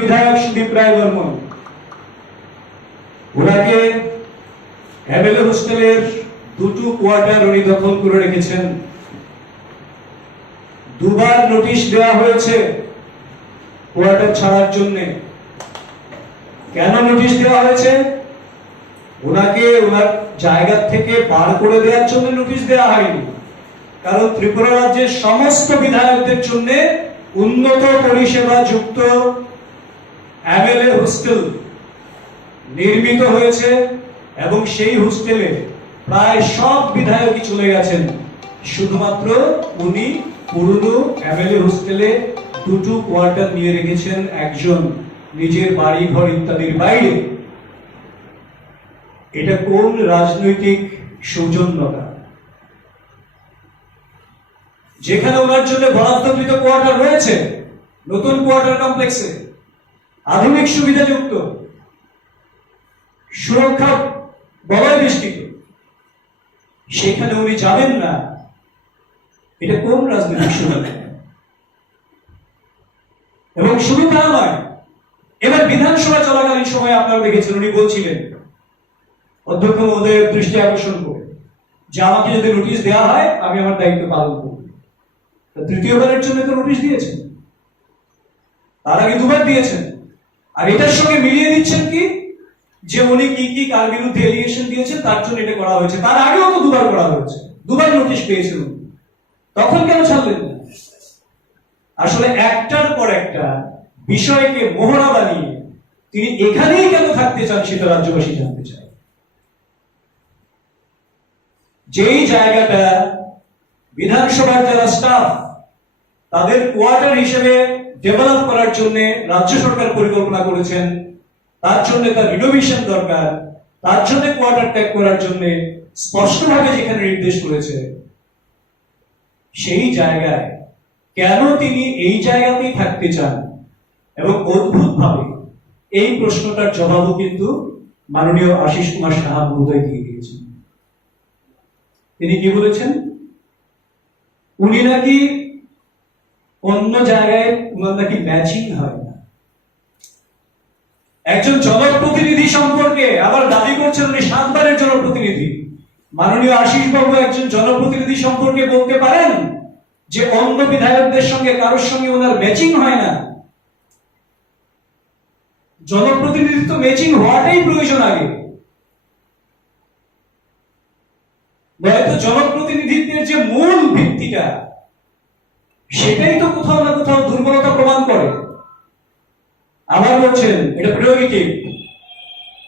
বিধায়ক সুদীপ রায় বর্মন ওনাকে এমএলএ হোস্টেলের দুটো কোয়ার্টার উনি দখল করে রেখেছেন। দুবার নোটিশ দেওয়া হয়েছে কোয়ার্টার ছাড়ার জন্য। কেন নোটিশ দেওয়া হয়েছে? ওনাকে ওনার জায়গা থেকে বার করে দেওয়ার জন্য নোটিশ দেওয়া হয়নি, কারণ ত্রিপুরা রাজ্যের সমস্ত বিধায়কদের জন্য উন্নত পরিষেবা যুক্ত এমএলএ হোস্টেল নির্মিত হয়েছে এবং সেই হোস্টেলে প্রায় সব বিধায়কই চলে গেছেন। শুধুমাত্র উনি পুরনো এমএলএ হোস্টেলে দুটো কোয়ার্টার নিয়ে রেখেছেন, একজন নিজের বাড়ি ঘর ইত্যাদির বাইরে। এটা কোন রাজনৈতিক সৌজন্যতা? যেখানে ওনার জন্য বরাদ্দকৃত কোয়ার্টার রয়েছে নতুন কোয়ার্টার কমপ্লেক্সে, আধুনিক সুবিধাযুক্ত, সুরক্ষা বলয় বেষ্টিত, সেখানে উনি যাবেন না। এটা কোন রাজনৈতিক সৌজন্যতা? এবং শুধু তা নয়, এবার বিধানসভা চলাকালীন সময় আপনারা দেখেছেন উনি বলছিলেন অধ্যক্ষ মহোদয়ের দৃষ্টি আকর্ষণ করে যে আমাকে যদি নোটিশ দেওয়া হয় আমি আমার দায়িত্ব পালন করব। তৃতীয়বারের জন্য তো নোটিশ দিয়েছেন, তার আগে দুবার দিয়েছেন। আর এটার সঙ্গে মিলিয়ে দিচ্ছেন কি যে উনি কি কি কার বিরুদ্ধে এলিগেশন দিয়েছেন তার জন্য এটা করা হয়েছে। তার আগেও তো দুবার করা হয়েছে, দুবার নোটিশ পেয়েছেন। তখন কেন ছাড়লেন না? আসলে একটার পর একটা বিষয়কে মোহরা বানিয়ে তিনি এখানেই কেন থাকতে চান সেটা রাজ্যবাসী জানতে চায়। যেই জায়গাটা বিধানসভার যারা স্টাফ তাদের কোয়ার্টার হিসেবে ডেভেলপ করার জন্য রাজ্য সরকার পরিকল্পনা করেছেন, তার জন্য তার রিনোভেশন দরকার, তার জন্য কোয়ার্টার ত্যাগ করার জন্য স্পষ্টভাবে যেখানে নির্দেশ করেছে, সেই জায়গায় কেন তিনি এই জায়গাতেই থাকতে চান? এবং অদ্ভুতভাবে এই প্রশ্নটার জবাবও কিন্তু মাননীয় আশিস কুমার সাহা মহোদয় দিয়ে দিয়েছেন। তিনি কি বলেছেন? উনি নাকি অন্য জায়গায় উনার নাকি ম্যাচিং হয় না। একজন জনপ্রতিনিধি সম্পর্কে আবার দাবি করছেন উনি 7 বারের জনপ্রতিনিধি। মাননীয় আশিস বাবু একজন জনপ্রতিনিধি সম্পর্কে বলতে পারেন যে অন্য বিধায়কদের সঙ্গে কারোর সঙ্গে ওনার ম্যাচিং হয় না? জনপ্রতিনিধিত্ব ম্যাচিং হওয়াটাই প্রয়োজন আগে, নয়তো জনপ্রতিনিধিত্বের যে মূল ভিত্তিটা সেটাই তো কোথাও না কোথাও দুর্বলতা প্রমাণ করে। আবার বলছেন এটা প্রায়োরিটি,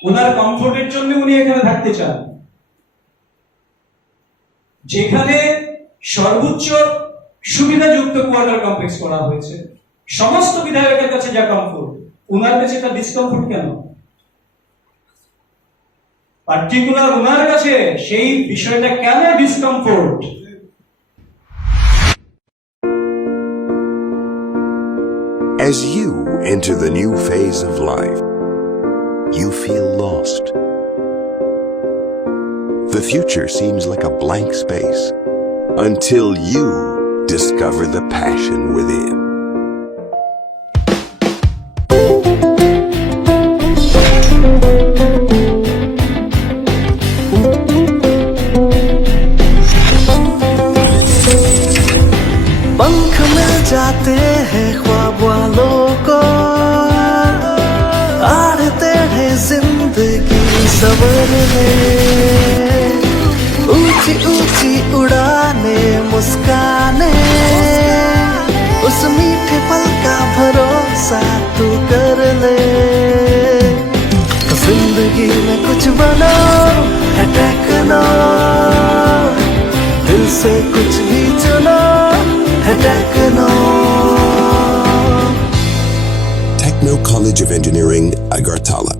ওনার কমফোর্টের জন্য উনি এখানে থাকতে চান। যেখানে সর্বোচ্চ সুবিধাযুক্ত কোয়ার্টার কমপ্লেক্স করা হয়েছে, সমস্ত বিধায়কের কাছে যা কমফোর্ট, ওনার কাছে এটা ডিসকমফোর্ট কেন? পার্টিকুলার ওনার কাছে সেই বিষয়টা কেন discomfort? As you enter the new phase of life, you feel lost. The future seems like a blank space until you discover the passion within. पंख मिल जाते हैं ख्वाब वालों को, आड़ते हैं जिंदगी सबर में, ऊंची ऊंची उड़ाने मुस्काने, उस मीठे पल का भरोसा तू कर ले। तो जिंदगी में कुछ बनो है टेक्नो, दिल से कुछ भी चुनो है techno. Techno College of Engineering, Agartala.